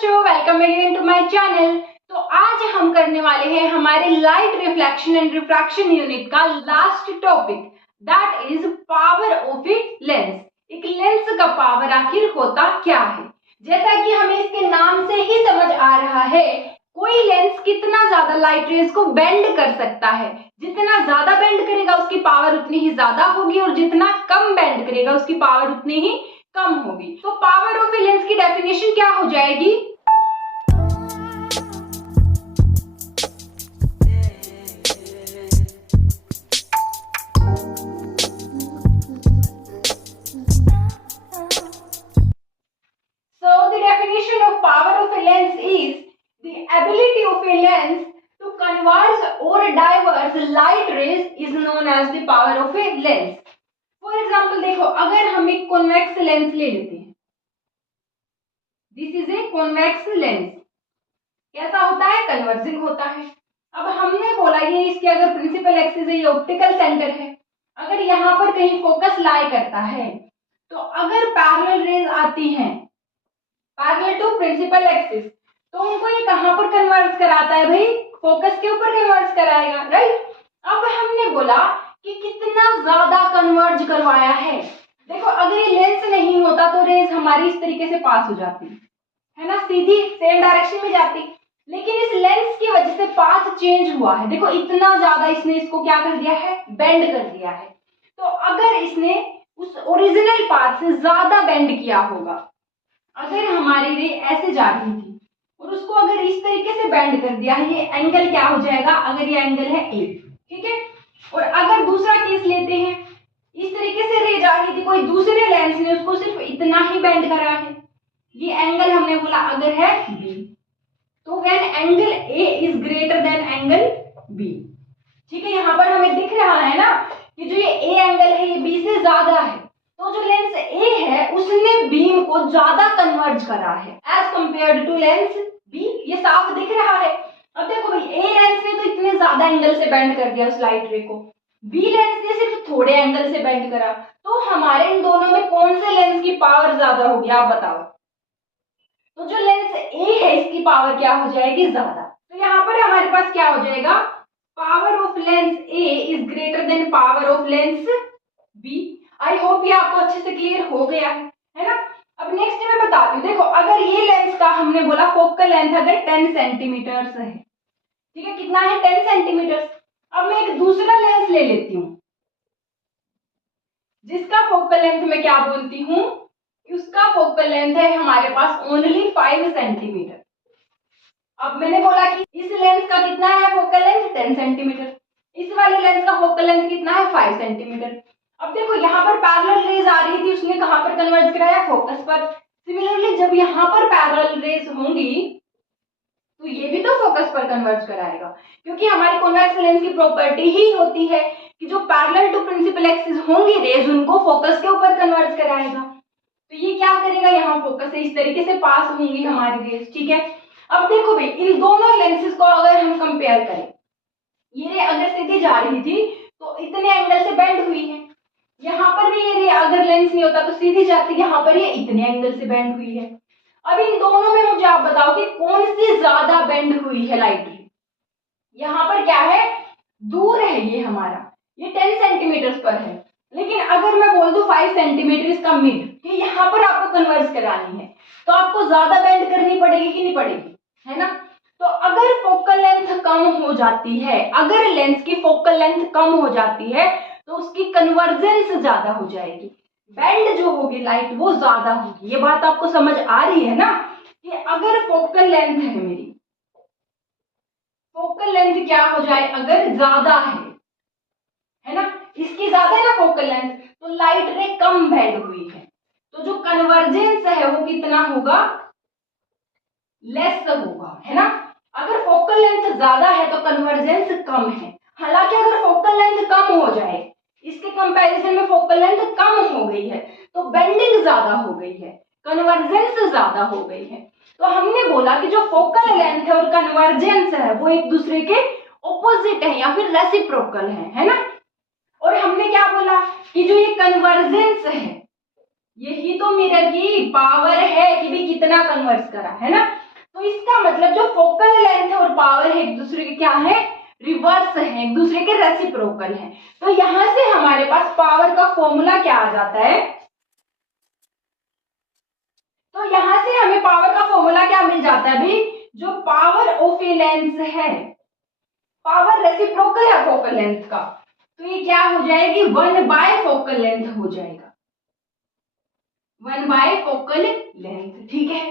बच्चों, welcome again to my channel. तो आज हम करने वाले हैं हमारे light reflection and refraction unit का last topic, that is power of a lens. एक लेंस का पावर आखिर होता क्या है? जैसा कि हमें इसके नाम से ही समझ आ रहा है, कोई लेंस कितना ज्यादा लाइट रेज को बेंड कर सकता है। जितना ज्यादा बेंड करेगा उसकी पावर उतनी ही ज्यादा होगी और जितना कम बेंड करेगा उसकी पावर उतनी ही कम होगी। तो पावर ऑफ ए लेंस की डेफिनेशन क्या हो जाएगी? So the definition of power of a lens is the ability of a lens to converge or diverge light rays is known as the power of a lens. For example, देखो, अगर हम एक convex lens ले लेते हैं, this is a convex lens, कैसा होता है? कन्वर्जिंग होता है। अब हमने बोला ये इसके अगर प्रिंसिपल एक्सिस है, ये ऑप्टिकल सेंटर है, अगर यहाँ पर कहीं फोकस लाई करता है तो अगर पैरेलल रेज आती हैं पैरेलल टू प्रिंसिपल एक्सिस, तो उनको ये कहाँ पर कन्वर्ज कराता है भाई? फोकस के ऊपर कन्वर्ज कराएगा, राइट। अब हमने बोला कि कितना ज्यादा कन्वर्ज करवाया है। देखो, अगर ये लेंस नहीं होता तो रेज हमारी इस तरीके से पास हो जाती है ना, सीधी सेम डायरेक्शन में जाती, लेकिन इस लेंस की वजह से पाथ चेंज हुआ है। देखो, इतना ज्यादा इसने इसको क्या कर दिया है? बेंड कर दिया है। तो अगर इसने उस ओरिजिनल पाथ से ज्यादा बेंड किया होगा, अगर हमारी रे ऐसे जा रही थी और उसको अगर इस तरीके से बेंड कर दिया, ये एंगल क्या हो जाएगा? अगर ये एंगल है ए, ठीक है। और अगर दूसरा केस लेते हैं, इस तरीके से रे जा रही थी, कोई दूसरे लेंस ने उसको सिर्फ इतना ही बेंड करा है, ये एंगल हमने बोला अगर है बी, तो when angle A is greater than angle B, ठीक है। यहाँ पर हमें दिख रहा है ना कि जो ये ए एंगल है ये बी से ज्यादा है, तो जो लेंस ए है उसने बीम को ज्यादा कन्वर्ज करा है as compared to lens B. ये साफ दिख रहा है। अब देखो भाई, ए लेंस ने तो इतने ज्यादा एंगल से बेंड कर दिया उस लाइट रे को, बी लेंस ने सिर्फ थोड़े एंगल से बेंड करा, तो हमारे इन दोनों में कौन से लेंस की पावर ज्यादा होगी? आप बताओ। तो जो लेंस ए है इसकी पावर क्या हो जाएगी? ज्यादा। तो यहाँ पर हमारे पास क्या हो जाएगा? Power of lens A is greater than power of lens B. I hope ये आपको अच्छे से क्लियर हो गया है ना। अब नेक्स्ट मैं बताती हूँ। देखो, अगर ये लेंस का हमने बोला फोकल लेंथ अगर 10 सेंटीमीटर है, ठीक है, कितना है? 10 सेंटीमीटर। अब मैं एक दूसरा लेंस ले लेती हूँ जिसका फोकल लेंथ मैं क्या बोलती हूँ? उसका फोकल लेंथ है हमारे पास ओनली 5 सेंटीमीटर। अब मैंने बोला कि इस लेंस का कितना है फोकल लेंथ? 10 सेंटीमीटर। इस वाले लेंस का फोकल लेंथ कितना है? 5 सेंटीमीटर। अब देखो, यहाँ पर पैरेलल रेज आ रही थी, उसने कहाँ पर कन्वर्ज कराया? फोकस पर। सिमिलरली जब यहाँ पर पैरेलल रेज होंगी तो ये भी तो फोकस पर कन्वर्ज कराएगा, क्योंकि हमारी कॉन्वेक्स लेंस की प्रॉपर्टी ही होती है कि जो पैरेलल टू प्रिंसिपल एक्सिस होंगी रेज, उनको फोकस के ऊपर कन्वर्ज कराएगा। तो ये क्या करेगा? यहाँ फोकस से इस तरीके से पास होंगी हमारी रेज, ठीक है। अब देखो भाई, इन दोनों लेंसेज को अगर हम कंपेयर करें, ये रे अगर सीधी जा रही थी तो इतने एंगल से बेंड हुई है, यहाँ पर भी ये रे अगर लेंस नहीं होता तो सीधी जाती, यहाँ पर ये इतने एंगल से बेंड हुई है। अब इन दोनों में मुझे आप बताओ कि कौन सी ज्यादा बेंड हुई है लाइट रे? यहाँ पर क्या है? दूर है ये हमारा, ये 10 सेंटीमीटर पर है, लेकिन अगर मैं बोल दूं 5 सेंटीमीटर इसका मिड, कि यहाँ पर आपको कन्वर्ज करानी है, तो आपको ज्यादा बेंड करनी पड़ेगी कि नहीं पड़ेगी? है ना। तो अगर फोकल लेंथ कम हो जाती है, अगर लेंस की फोकल लेंथ कम हो जाती है तो उसकी कन्वर्जेंस ज्यादा हो जाएगी, बेंड जो होगी लाइट वो ज्यादा होगी। ये बात आपको समझ आ रही है ना कि अगर फोकल लेंथ है मेरी, फोकल लेंथ क्या हो जाए अगर ज्यादा है ना, इसकी ज्यादा है ना फोकल लेंथ, तो लाइट रे कम बेंड हुई है, तो जो कन्वर्जेंस है वो कितना होगा? लेस होगा, है ना। अगर फोकल लेंथ ज्यादा है तो कन्वर्जेंस कम है। हालांकि अगर फोकल लेंथ कम हो जाए, इसके कंपैरिजन में फोकल लेंथ कम हो गई है, तो बेंडिंग ज्यादा हो गई है, कन्वर्जेंस ज्यादा हो गई है। तो हमने बोला कि जो फोकल लेंथ है और कन्वर्जेंस है वो एक दूसरे के ऑपोजिट है या फिर रेसिप्रोकल है ना। और हमने क्या बोला कि जो ये कन्वर्जेंस है यही तो मिरर की पावर है कि भी कितना कन्वर्ज करा, है ना। तो इसका मतलब जो फोकल लेंथ और पावर है एक दूसरे के क्या है, रिवर्स है, एक दूसरे के रेसिप्रोकल है। तो यहां से हमारे पास पावर का फॉर्मूला क्या आ जाता है, तो यहां से हमें पावर का फॉर्मूला क्या मिल जाता है अभी, जो पावर ऑफ ए लेंस है, पावर रेसिप्रोकल है फोकल लेंथ का, तो ये क्या हो जाएगी, 1 फोकल लेंथ हो जाएगा, 1 फोकल लेंथ। ठीक है,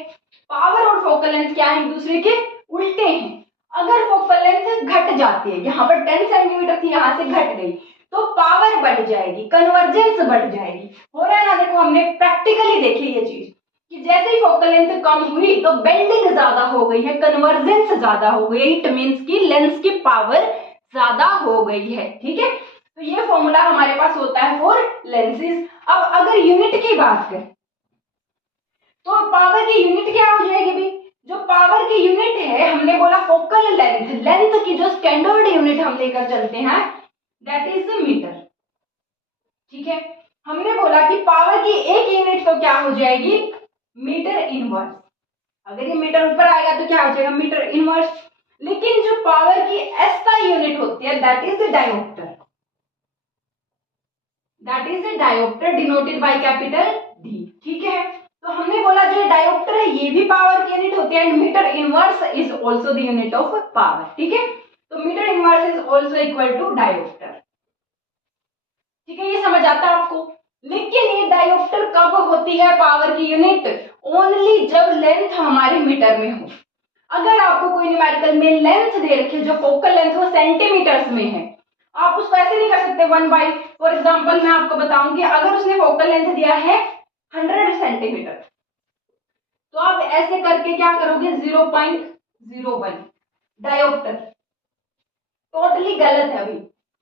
पावर और फोकल लेंथ क्या है, एक दूसरे के उल्टे हैं। अगर फोकल लेंथ घट जाती है, यहाँ पर 10 सेंटीमीटर थी, यहां से घट गई, तो पावर बढ़ जाएगी, कन्वर्जेंस बढ़ जाएगी। हो रहा है ना, देखो हमने प्रैक्टिकली देखी ये चीज कि जैसे ही फोकल लेंथ कम हुई तो बेंडिंग ज्यादा हो गई है, कन्वर्जेंस ज्यादा हो गई है, इट मींस की लेंस की पावर ज्यादा हो गई है। ठीक है, तो ये फॉर्मूला हमारे पास होता है फॉर लेंसेज। अब अगर यूनिट की बात करें तो पावर की यूनिट क्या हो जाएगी भी, जो पावर की यूनिट है, हमने बोला फोकल लेंथ, लेंथ की जो स्टैंडर्ड यूनिट हम लेकर चलते हैं दैट इज मीटर। ठीक है, हमने बोला कि पावर की एक यूनिट तो क्या हो जाएगी, मीटर इनवर्स। अगर ये मीटर ऊपर आएगा तो क्या हो जाएगा, मीटर इनवर्स। लेकिन जो पावर की एसआई यूनिट होती है that is dioptre, that is dioptre denoted by capital D. ठीक है, तो हमने बोला जो डायोप्टर है ये भी पावर की यूनिट होती है and metre inverse is also the unit of power. ठीक है, तो metre inverse is also equal to dioptre. ठीक है, ये समझ आता है आपको। लेकिन ये डायोप्टर कब होती है पावर की यूनिट, ओनली जब लेंथ हमारे मीटर में हो। अगर आपको कोई न्यूमेरिकल में लेंथ दे रखी है, जो फोकल लेंथ वो सेंटीमीटर्स में है, आप उसको ऐसे नहीं कर सकते 1 फॉर एग्जाम्पल मैं आपको बताऊंगी, अगर उसने फोकल लेंथ दिया है 100 सेंटीमीटर, तो आप ऐसे करके क्या करोगे 0.01 डायोप्टर, टोटली गलत है अभी।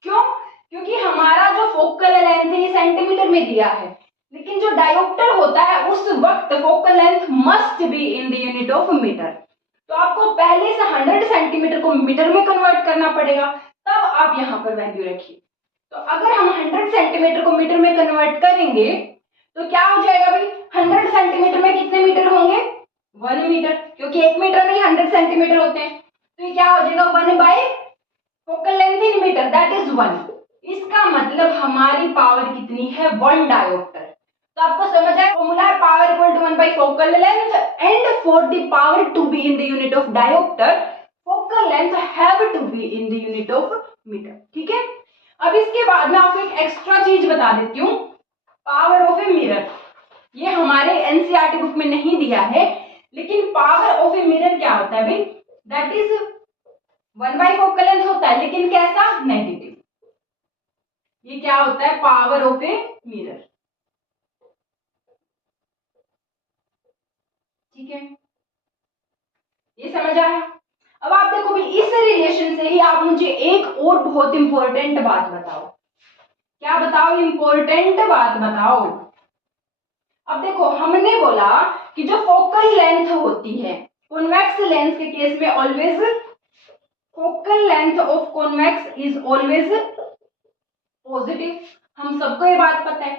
क्यों, क्योंकि हमारा जो फोकल लेंथ है ये सेंटीमीटर में दिया है, लेकिन जो डायोप्टर होता है उस वक्त focal length must be in the unit of metre. तो आपको पहले से 100 सेंटीमीटर को मीटर में कन्वर्ट करना पड़ेगा, तब आप यहाँ पर वैल्यू रखिए। तो अगर हम 100 सेंटीमीटर को मीटर में कन्वर्ट करेंगे तो क्या हो जाएगा भाई, 100 सेंटीमीटर में कितने मीटर होंगे, 1 मीटर, क्योंकि 1 मीटर में ही 100 सेंटीमीटर होते हैं। तो ये क्या हो जाएगा 1 focal length in metre that is 1। इसका मतलब हमारी पावर कितनी है, 1 डायोप्टर। तो आपको समझ आया, फॉर्मूला है power equal to 1 focal length and for the power to be in the unit of dioptre focal length have to be in the unit of metre. ठीक है, अब इसके बाद मैं आपको एक एक्स्ट्रा चीज बता देती हूँ, पावर ऑफ ए मिरर। ये हमारे एनसीईआरटी बुक में नहीं दिया है, लेकिन पावर ऑफ ए मिरर क्या होता है भाई, दैट इज 1 फोकल लेंथ होता है, लेकिन कैसा, नेगेटिव। ये क्या होता है, पावर ऑफ ए मिरर। ठीक है, ये समझ आया। अब आप देखो भाई, इस रिलेशन से ही आप मुझे एक और बहुत इंपॉर्टेंट बात बताओ। क्या बताओ, इंपॉर्टेंट बात बताओ। अब देखो हमने बोला कि जो फोकल लेंथ होती है कॉन्वेक्स लेंस के केस में always focal length of convex is always positive, हम सबको ये बात पता है।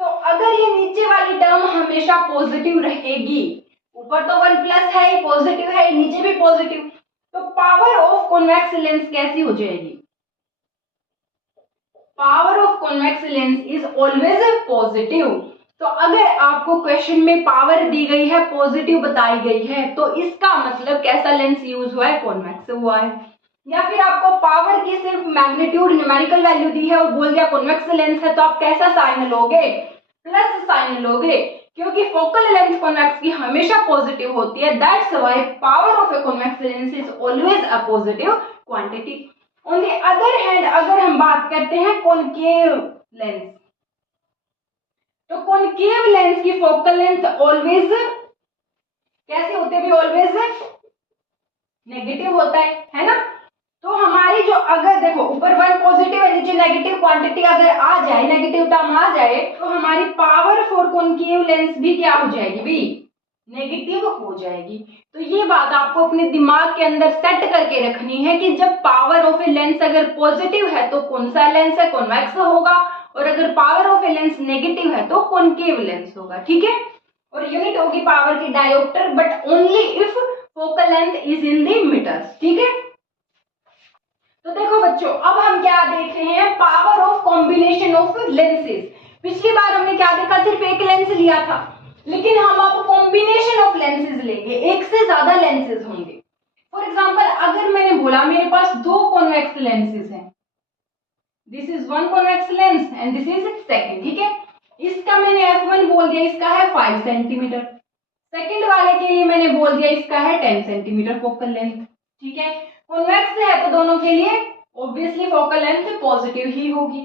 तो अगर ये नीचे वाली टर्म हमेशा पॉजिटिव रहेगी, ऊपर तो 1 प्लस है, पॉजिटिव है, नीचे भी पॉजिटिव, तो पावर ऑफ कॉन्वेक्स लेंस कैसी हो जाएगी, power of convex lens is always positive. तो अगर आपको क्वेश्चन में पावर दी गई है, पॉजिटिव बताई गई है, तो इसका मतलब कैसा लेंस यूज हुआ है, कॉन्वेक्स हुआ है। या फिर आपको पावर की सिर्फ मैग्नीट्यूड न्यूमेरिकल वैल्यू दी है और बोल दिया कॉन्वेक्स लेंस है, तो आप कैसा साइन लोगे, प्लस साइन लोगे, क्योंकि फोकल लेंथ कॉन्वेक्स की हमेशा पॉजिटिव होती है। That's why power of A convex lens is always a positive quantity. On the other hand अगर हम बात करते हैं कॉनकेव लेंस, तो कॉनकेव लेंस की फोकल लेंथ ऑलवेज कैसे होती है, ऑलवेज नेगेटिव होता है ना। तो हमारी जो, अगर देखो ऊपर 1 पॉजिटिव है, नीचे नेगेटिव क्वांटिटी अगर आ जाए, नेगेटिव टर्म आ जाए, तो हमारी पावर फॉर कॉनकेव लेंस भी क्या हो जाएगी भी, नेगेटिव हो जाएगी। तो ये बात आपको अपने दिमाग के अंदर सेट करके रखनी है कि जब पावर ऑफ ए लेंस अगर पॉजिटिव है तो कौन सा लेंस है, कॉन्वेक्स होगा, और अगर power of a lens negative है तो कॉनकेव लेंस होगा। ठीक है, और यूनिट होगी पावर की dioptre, but only if focal focal length is in the metres, ठीक है। तो देखो बच्चों, अब हम क्या देख रहे हैं, power of combination of lenses. पिछली बार हमने क्या देखा, सिर्फ एक लेंस लिया था, लेकिन हम अब कॉम्बिनेशन ऑफ लेंसेज लेंगे, एक से ज्यादा लेंसेज होंगे। फॉर एग्जाम्पल, अगर मैंने बोला मेरे पास दो कॉन्वेक्स लेंसेज हैं, this is one convex lens and this is second, ठीक है। इसका मैंने f1 बोल दिया, इसका है 5 सेंटीमीटर। सेकंड वाले के लिए मैंने बोल दिया इसका है 10 सेंटीमीटर फोकल लेंथ, ठीक है। कॉन्वेक्स है तो दोनों के लिए ऑब्वियसली फोकल लेंथ पॉजिटिव ही होगी।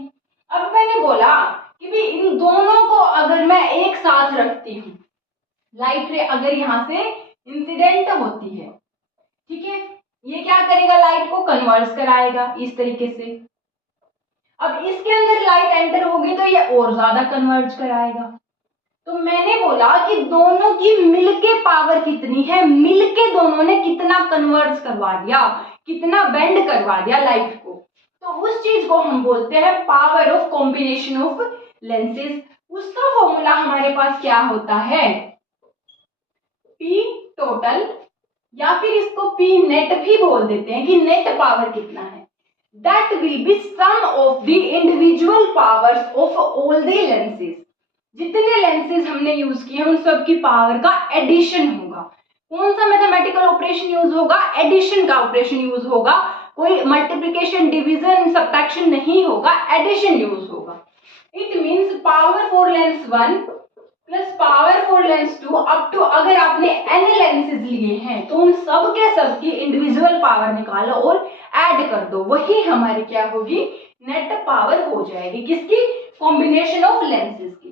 अब मैंने बोला कि भी इन दोनों को अगर मैं एक साथ रखती हूँ, लाइट रे अगर यहाँ से इंसिडेंट होती है, ठीक है, ये क्या करेगा, लाइट को कन्वर्स कराएगा इस तरीके से। अब इसके अंदर लाइट एंटर होगी तो ये और ज्यादा कन्वर्ज कराएगा। तो मैंने बोला कि दोनों की मिलके पावर कितनी है, मिलके दोनों ने कितना कन्वर्ज करवा दिया, कितना बेंड करवा दिया लाइट को, तो उस चीज को हम बोलते हैं power of combination of lenses. उसका फॉर्मूला हमारे पास क्या होता है, P टोटल, या फिर इसको P नेट भी बोल देते हैं कि नेट पावर कितना है, that will be sum of the individual powers of all the lenses। जितने लेंसेज हमने यूज किए उन सब की पावर का एडिशन होगा। कौन सा मैथमेटिकल ऑपरेशन यूज होगा, एडिशन का ऑपरेशन यूज होगा, कोई मल्टीप्लिकेशन डिवीजन सब्ट्रैक्शन नहीं होगा, एडिशन यूज होगा। It means power for lens 1 plus power for lens 2 up to, अगर आपने n लेंसेज लिए हैं तो उन सब के सब की इंडिविजुअल पावर निकालो और ऐड कर दो, वही हमारी क्या होगी, नेट पावर हो जाएगी, किसकी, कॉम्बिनेशन ऑफ लेंसेज की।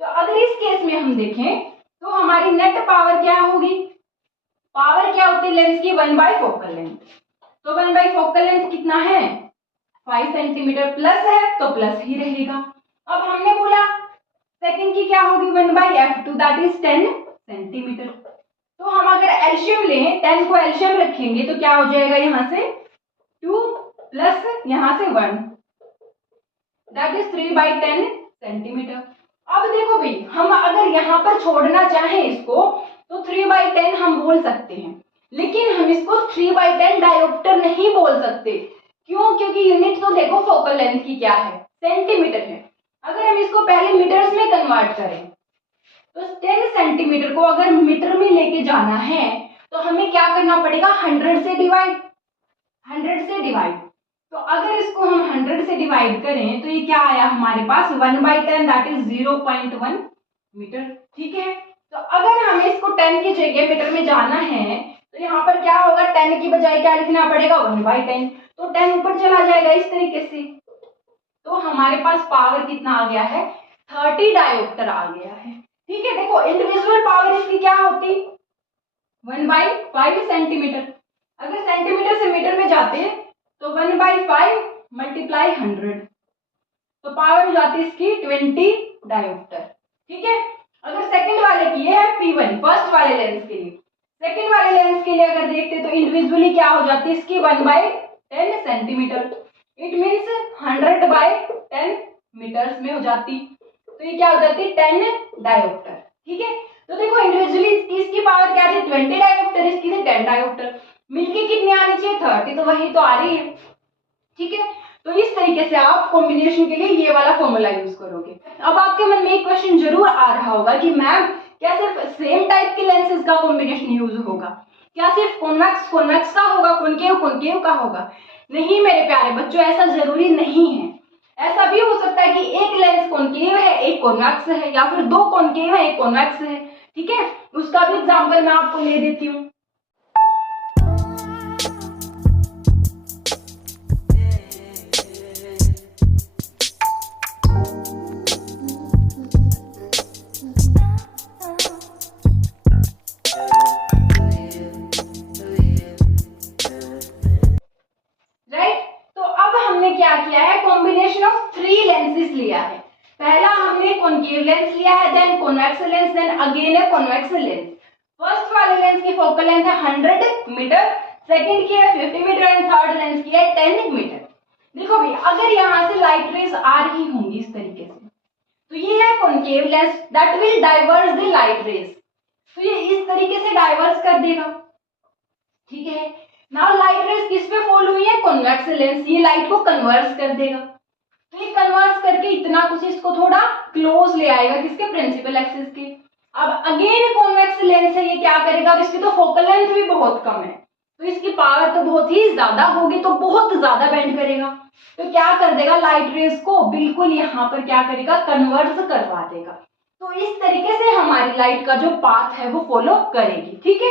तो अगर इस केस में हम देखें तो हमारी नेट पावर क्या होगी, पावर क्या होती है लेंस की, 1/4 फोकल लेंथ। तो 1/4 फोकल लेंथ कितना है, 5 सेंटीमीटर, प्लस है तो प्लस ही रहेगा। अब हमने बोला सेकंड की क्या होगी, 1/f2 दैट इज 10 सेंटीमीटर। तो हम अगर एलशियम लें, 10 को एलशियम रखेंगे तो क्या हो जाएगा, यहाँ से 2 प्लस यहाँ से 1 दैट इज 3/10 सेंटीमीटर। अब देखो भाई, हम अगर यहाँ पर छोड़ना चाहें इसको तो 3/10 हम बोल सकते हैं, लेकिन हम इसको 3/10 डायोप्टर नहीं बोल सकते। क्यों, क्योंकि यूनिट तो देखो फोकल लेंथ की क्या है, सेंटीमीटर है। अगर हम इसको पहले मीटर्स में कन्वर्ट करें तो 10 सेंटीमीटर को अगर मीटर में लेके जाना है तो हमें क्या करना पड़ेगा, 100 से डिवाइड। तो अगर इसको हम 100 से डिवाइड करें तो ये क्या आया हमारे पास, 1/10 दैट इज 0.1 मीटर, ठीक है। तो अगर हमें इसको 10 की जगह मीटर में जाना है तो यहाँ पर क्या होगा, 10 की बजाय क्या लिखना पड़ेगा, 1/10। तो 10 ऊपर चला जाएगा इस तरीके से, तो हमारे पास पावर कितना आ गया है, 30 डायोप्टर आ गया है, ठीक है। देखो इंडिविजुअल पावर इसकी क्या होती, 1/5 सेंटीमीटर। अगर सेंटीमीटर से मीटर में जाते तो 1/5 मल्टीप्लाई 100, तो पावर हो जाती है इसकी 20 डायोप्टर, ठीक है। अगर सेकंड वाले की है P1, फर्स्ट वाले लेंस के लिए, सेकंड वाले लेंस के लिए अगर देखते तो इंडिविजुअली क्या हो जाती है इसकी 1/10 सेंटीमीटर। इट मीन्स 100/10 मीटर्स में हो जाती, तो ये क्या हो जाती है 10 डायोप्टर, ठीक है। तो देखो इंडिविजुअली इसकी पावर क्या थी, 20 डायोप्टर, इसकी थी 10 डायोप्टर, मिलके कितनी आनी चाहिए, 30, तो वही तो आ रही है, ठीक है। तो इस तरीके से आप कॉम्बिनेशन के लिए ये वाला फॉर्मूला यूज करोगे। अब आपके मन में एक क्वेश्चन जरूर आ रहा होगा कि मैम क्या सिर्फ सेम टाइप के लेंसेज का कॉम्बिनेशन यूज होगा, क्या सिर्फ कॉन्वेक्स का होगा, कॉनकेव का होगा। नहीं मेरे प्यारे बच्चों, ऐसा जरूरी नहीं है। ऐसा भी हो सकता है कि एक लेंस कॉनकेव है, एक कॉन्वेक्स है, या फिर दो कॉनकेव है, एक कॉन्वेक्स है, ठीक है। उसका भी एग्जाम्पल मैं आपको ले देती हूँ। क्या किया है, कॉम्बिनेशन ऑफ 3 लेंसेज लिया है। पहला हमने कॉनकेव लेंस लिया है, then convex lens, then again है कॉन्वेक्स लेंस। फर्स्ट वाले लेंस की फोकल लेंथ है 100 मीटर, सेकंड की है 50 मीटर एंड थर्ड लेंस की है 10 मीटर। देखो भाई, अगर यहाँ से लाइट रेज आ रही होंगी इस तरीके से, तो ये है concave lens that will diverse the light rays, तो ये इस तरीके से डाइवर्स कर देगा। ठीक है। नाउ लाइट रेज किस पे फॉल हुई है, कॉन्वेक्स लेंस, ये लाइट को कन्वर्स कर देगा। तो ये कन्वर्स करके इतना कुछ इसको थोड़ा क्लोज ले आएगा किसके, प्रिंसिपल एक्सिस के। अब अगेन कॉन्वेक्स लेंस है, ये क्या करेगा, और इसकी तो फोकल लेंथ भी बहुत कम है, तो इसकी पावर तो बहुत ही ज्यादा होगी, तो बहुत ज्यादा बेंड करेगा। तो क्या कर देगा, लाइट रेज को बिल्कुल यहाँ पर क्या करेगा, कन्वर्स करवा देगा। तो इस तरीके से हमारी लाइट का जो पाथ है वो फॉलो करेगी। ठीक है,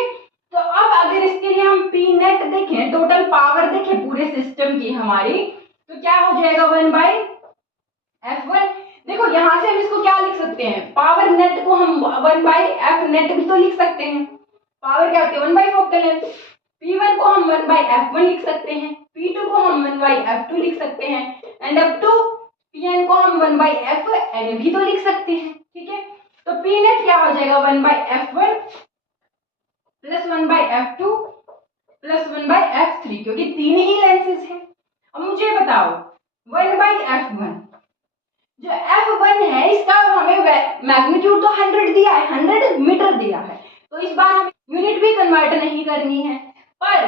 तो अब अगर इसके लिए हम पी नेट देखें, टोटल पावर देखें पूरे सिस्टम की हमारी, तो क्या हो जाएगा 1/F1। देखो यहाँ से हम इसको क्या लिख सकते हैं, पावर नेट को हम 1/F नेट भी तो लिख सकते हैं। पावर क्या होती है, 1 फोकल लेंथ। P1 को हम 1/F1 लिख सकते हैं, P2 को हम 1/F2 लिख सकते हैं, एंड अप टू Pn को हम 1/Fn भी तो लिख सकते हैं। ठीक है, तो P नेट क्या हो जाएगा, 1/F1 plus 1/F2 plus 1/F3, क्योंकि तीन ही लेंसेज हैं। अब मुझे बताओ 1/F1, जो F1 है इसका हमें मैग्नीट्यूड तो 100 दिया है, 100 मीटर दिया है, तो इस बार हमें यूनिट भी कन्वर्ट नहीं करनी है। पर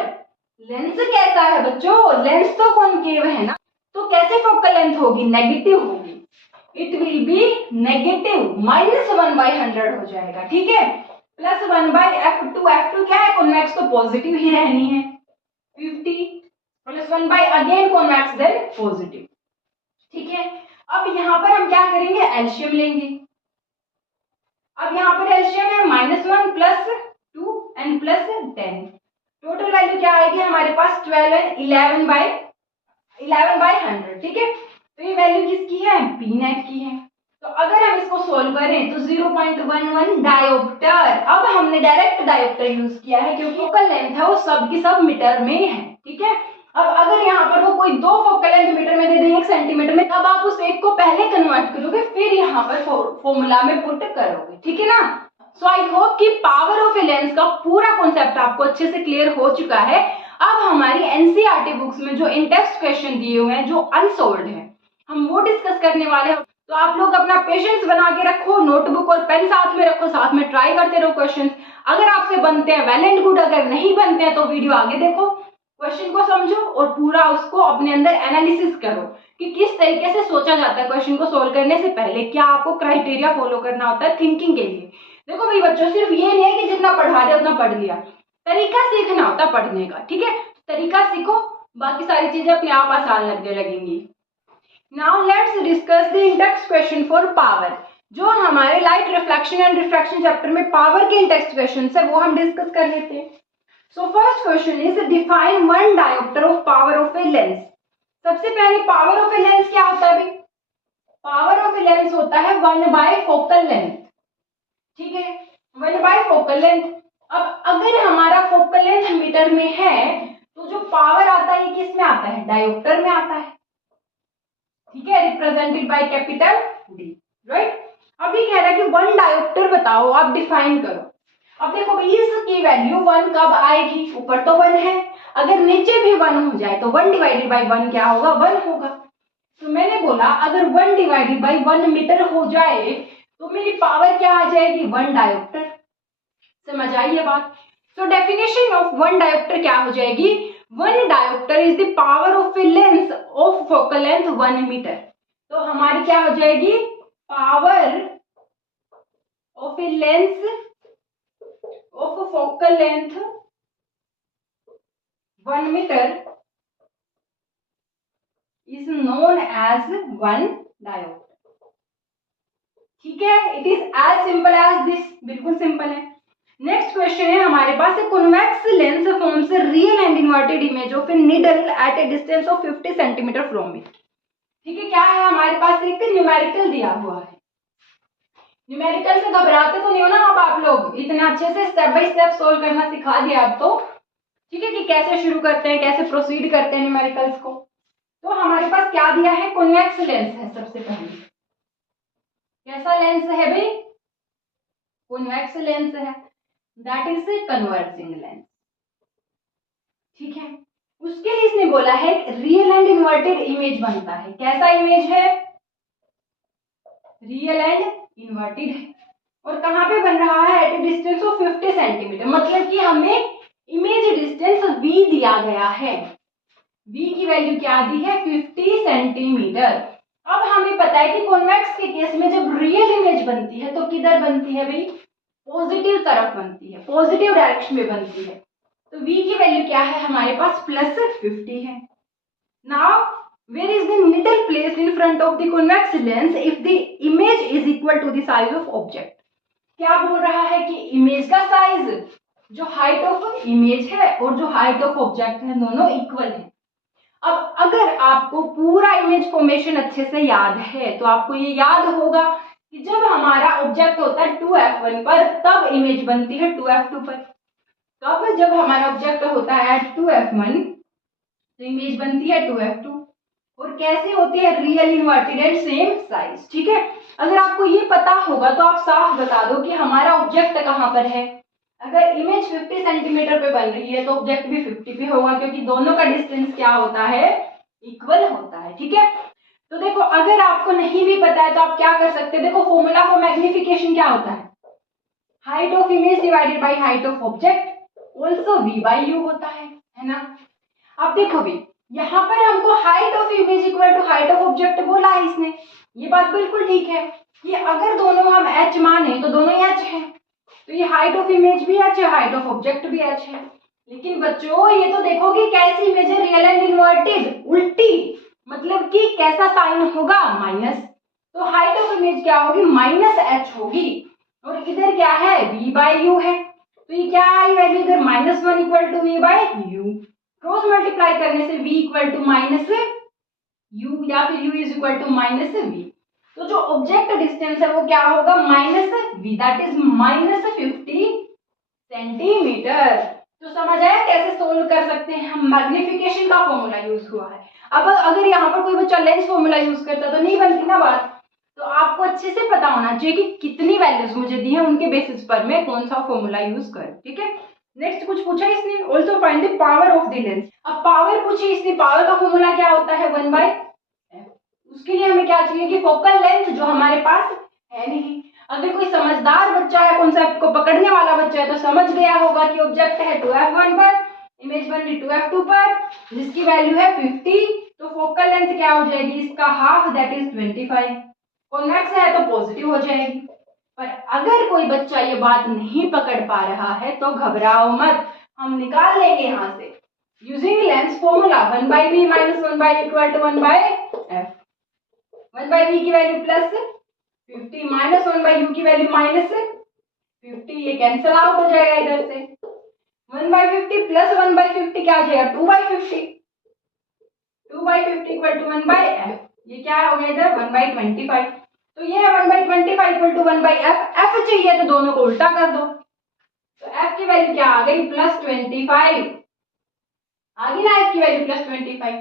लेंस कैसा है बच्चों, लेंस तो कॉनकेव है ना, तो कैसे फोकल लेंथ होगी, नेगेटिव होगी। इट विल बी नेगेटिव, -1/100 हो जाएगा। ठीक है, प्लस 1/F2, F2 क्या है, कॉन्वेक्स, तो पॉजिटिव ही रहनी है, 50 प्लस 1/अगेन कॉन्वेक्स देन पॉजिटिव। ठीक है, अब यहाँ पर हम क्या करेंगे, एलसीएम लेंगे। अब यहाँ पर एलसीएम है -1 plus 2 and plus 10, total value क्या आएगी हमारे पास, 12 एंड 11/100। ठीक है, तो ये वैल्यू किसकी है, पी नेट की है। तो अगर हम इसको सोल्व करें तो 0.11 डायोप्टर। अब हमने डायरेक्ट डायोप्टर यूज किया है क्योंकि फोकल लेंथ है वो सब की सब मीटर में है। ठीक है, अब अगर यहाँ पर वो कोई दो फोकल लेंथ मीटर में दे दे 1 सेंटीमीटर में, तब आप उस एक को पहले कन्वर्ट करोगे फिर यहाँ पर फॉर्मूला में पुट करोगे। ठीक है ना। सो आई होप कि पावर ऑफ ए लेंस का पूरा कॉन्सेप्ट आपको अच्छे से क्लियर हो चुका है। अब हमारी एनसीईआरटी बुक्स में जो इन टेक्स्ट क्वेश्चन दिए हुए हैं जो अनसोल्व्ड है, हम वो डिस्कस करने वाले हैं। तो आप लोग अपना पेशेंस बना के रखो, नोटबुक और पेन साथ में रखो, साथ में ट्राई करते रहो क्वेश्चंस। अगर आपसे बनते हैं वेल एंड गुड, अगर नहीं बनते हैं तो वीडियो आगे देखो, क्वेश्चन को समझो और पूरा उसको अपने अंदर एनालिसिस करो कि किस तरीके से सोचा जाता है क्वेश्चन को सोल्व करने से पहले, क्या आपको क्राइटेरिया फॉलो करना होता है थिंकिंग के लिए। देखो भाई बच्चों, सिर्फ ये नहीं है कि जितना पढ़ा दे उतना पढ़ लिया, तरीका सीखना होता है पढ़ने का। ठीक है, तरीका सीखो, बाकी सारी चीजें अपने आप आसान लगने लगेंगी। Now let's discuss the index question for power. जो हमारे light reflection and refraction chapter में पावर के इंडेक्स क्वेश्चन है वो हम डिस्कस कर लेते हैं। So first question is define one dioptre of power of a lens. सबसे पहले पावर ऑफ ए लेंस क्या होता है भाई, पावर ऑफ ए लेंस होता है 1 फोकल लेंथ। ठीक है, 1 फोकल लेंथ। अब अगर हमारा फोकल लेंथ मीटर में है तो जो पावर आता है किस में आता है, डायोप्टर में आता है। ठीक है, represented by capital D, right. अभी कह रहा है कि 1 डायोप्टर बताओ, आप डिफाइन करो। अब देखो इसकी वैल्यू 1 कब आएगी, ऊपर तो 1 है, अगर नीचे भी 1 हो जाए तो 1/1 क्या होगा, 1 होगा। तो मैंने बोला अगर 1/1 मीटर हो जाए तो मेरी पावर क्या आ जाएगी, 1 डायोप्टर। समझ आई ये बात। सो डेफिनेशन ऑफ 1 डायोप्टर क्या हो जाएगी, 1 dioptre is the power of a lens of focal length 1 metre. तो हमारी क्या हो जाएगी, power of a lens of focal length 1 metre is known as 1 dioptre. ठीक है, it is as simple as this, बिल्कुल सिंपल है। नेक्स्ट क्वेश्चन है हमारे पास, a convex lens forms a real and inverted image of a needle at a distance of 50 centimetre from it. ठीक है, क्या है हमारे पास, एक न्यूमेरिकल दिया हुआ है। न्यूमेरिकल से घबराते तो नहीं हो ना आप लोग, इतना अच्छे से स्टेप बाय स्टेप सोल्व करना सिखा दिया अब तो। ठीक है, कि कैसे शुरू करते हैं, कैसे प्रोसीड करते हैं न्यूमेरिकल्स को। तो हमारे पास क्या दिया है, कॉन्वेक्स लेंस है। सबसे पहले कैसा लेंस है भाई, कॉन्वेक्स लेंस है, that is a converging lens. ठीक है, उसके लिए इसने बोला है रियल एंड इन्वर्टेड इमेज बनता है। कैसा इमेज है, रियल एंड इन्वर्टेड है, और कहां पे बन रहा है, at a distance of 50 centimetre. मतलब कि हमें इमेज डिस्टेंस V दिया गया है, V की वैल्यू क्या दी है 50 सेंटीमीटर। अब हमें पता है कि कॉन्वेक्स के केस में जब रियल इमेज बनती है तो किधर बनती है भाई, पॉजिटिव तरफ बनती है, पॉजिटिव डायरेक्शन में बनती है। तो V की वैल्यू क्या है हमारे पास +50 है। Now where is the needle placed in front of the convex lens if the image is equal to the size of object? क्या बोल रहा है कि इमेज का साइज जो हाइट ऑफ इमेज है और जो हाइट ऑफ ऑब्जेक्ट है दोनों इक्वल है। अब अगर आपको पूरा इमेज फॉर्मेशन अच्छे से याद है तो आपको ये याद होगा कि जब हमारा ऑब्जेक्ट होता है 2f1 पर तब इमेज बनती है 2f2 पर। कब, जब हमारा ऑब्जेक्ट होता है 2f1 तो इमेज बनती है 2f2। और कैसे होती है, real inverted and same size. ठीक है, अगर आपको ये पता होगा तो आप साफ बता दो कि हमारा ऑब्जेक्ट कहाँ पर है। अगर इमेज 50 सेंटीमीटर पे बन रही है तो ऑब्जेक्ट भी 50 पे होगा, क्योंकि दोनों का डिस्टेंस क्या होता है, इक्वल होता है। ठीक है, तो देखो अगर आपको नहीं भी पता है तो आप क्या कर सकते हैं, देखो फॉर्मूला फॉर मैग्निफिकेशन क्या होता है, height of image divided by height of object also v/u होता है ना। अब देखो भी यहाँ पर हमको height of image equal to height of object बोला है इसने, ये बात बिल्कुल ठीक है कि अगर दोनों हम h माने तो दोनों h है, तो ये हाइट ऑफ इमेज भी h है, हाइट ऑफ ऑब्जेक्ट भी h है। लेकिन बच्चों ये तो देखो कि कैसी इमेज है, रियल एंड इन्वर्टेड, उल्टी, मतलब कि कैसा साइन होगा, माइनस। तो हाइट ऑफ इमेज क्या होगी, -h होगी, और इधर क्या है, v/u है। तो ये क्या आई वैल्यू इधर -1 equal to v/u। Cross multiply करने से v इक्वल टू -u या फिर u is equal to -v। तो जो ऑब्जेक्ट डिस्टेंस है वो क्या होगा, -v, दैट इज -50 सेंटीमीटर। तो समझ आया कैसे सोल्व कर सकते हैं हम, मैग्निफिकेशन का फॉर्मूला यूज हुआ है। अब अगर यहाँ पर कोई बच्चा लेंस फॉर्मूला यूज करता तो नहीं बनती ना बात। तो आपको अच्छे से पता होना चाहिए कि कितनी वैल्यूज मुझे दी है, उनके बेसिस पर मैं कौन सा फॉर्मूला यूज करूं। ठीक है, नेक्स्ट कुछ पूछा इसने, also find the power of the lens. अब पावर पूछी इसने, पावर का फॉर्मूला क्या होता है, 1/f। उसके लिए हमें क्या चाहिए कि फोकल लेंथ जो हमारे पास है नहीं। अगर कोई समझदार बच्चा है, कॉन्सेप्ट को पकड़ने वाला बच्चा है तो समझ गया होगा कि ऑब्जेक्ट है 2f1 पर, इमेज बन रही 2f2 पर, जिसकी वैल्यू है 50। तो फोकल लेंथ क्या हो जाएगी, इसका हाफ, दैट इज 25। कॉन्वेक्स है तो पॉजिटिव हो जाएगी। पर अगर कोई बच्चा ये बात नहीं पकड़ पा रहा है तो घबराओ मत, हम निकाल लेंगे यहाँ से using lens formula 1/v - 1/u equal to 1/f। 1/v की वैल्यू +50 माइनस 1/u की वैल्यू -50, ये कैंसिल आउट हो जाएगा इधर से। 1/50 प्लस 1/50 क्या हो जाएगा, 2/50। 2/50 इक्वल टू 1/f। ये क्या हो गया इधर 1/25। तो ये 1/25 इक्वल टू 1/f। f चाहिए तो दोनों को उल्टा कर दो, तो f की वैल्यू क्या आ गई, +25 आ गई ना, f की वैल्यू +25।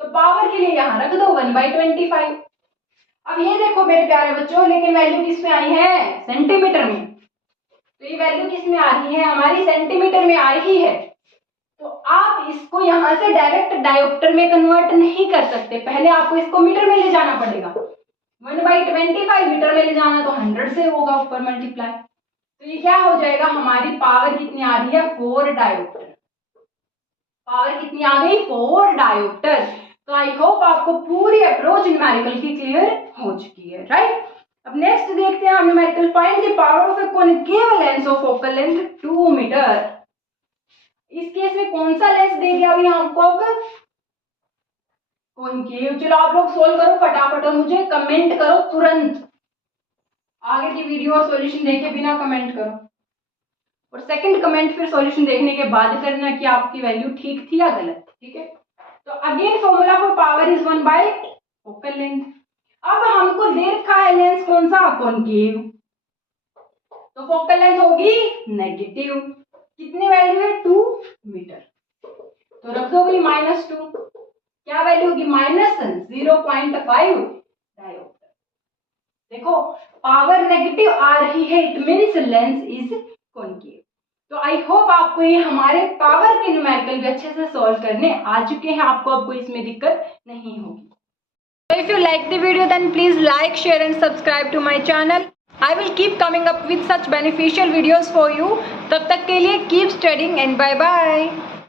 तो पावर के लिए यहाँ रख दो 1/25। अब ये देखो मेरे प्यारे बच्चों, लेकिन वैल्यू किस में आई है, सेंटीमीटर में। तो ये वैल्यू किस में आ रही है, हमारी सेंटीमीटर में आ रही है। तो आप इसको यहाँ से डायरेक्ट डायोप्टर में कन्वर्ट नहीं कर सकते, पहले आपको इसको मीटर में ले जाना पड़ेगा। 1/25 मीटर में ले जाना तो 100 से होगा ऊपर मल्टीप्लाई। तो ये क्या हो जाएगा, हमारी पावर कितनी आ रही है, 4 डायोप्टर। पावर कितनी आ गई, 4 डायोप्टर। तो आई होप आपको पूरी अप्रोच न्यूमेरिकल की क्लियर हो चुकी है, राइट। अब नेक्स्ट देखते हैं numerical find the power of a concave lens of focal length 2 metre. इस केस में कौन सा लेंस दे दिया अभी हमको, अब कॉनकेव। चलो आप लोग सोल्व करो फटाफट और मुझे कमेंट करो तुरंत, आगे की वीडियो और सॉल्यूशन देखे बिना कमेंट करो, और सेकंड कमेंट फिर सॉल्यूशन देखने के बाद करना कि आपकी वैल्यू ठीक थी या गलत। ठीक है, तो again formula for power is 1/, focal length. अब हमको दे रखा है लेंस कौन सा, कॉनकेव, तो फोकल लेंथ होगी नेगेटिव। कितनी वैल्यू है, 2 मीटर। तो रख दो भाई -2, क्या वैल्यू होगी, -0.5 डायोप्टर। देखो पावर नेगेटिव आ रही है, it means lens is concave. तो आई होप आपको ये हमारे पावर के न्यूमेरिकल भी अच्छे से सॉल्व करने आ चुके हैं, आपको अब कोई इसमें दिक्कत नहीं होगी। So if you like the video then please like, share and subscribe to my channel. I will keep coming up with such beneficial videos for you. तब तक के लिए keep studying and bye bye.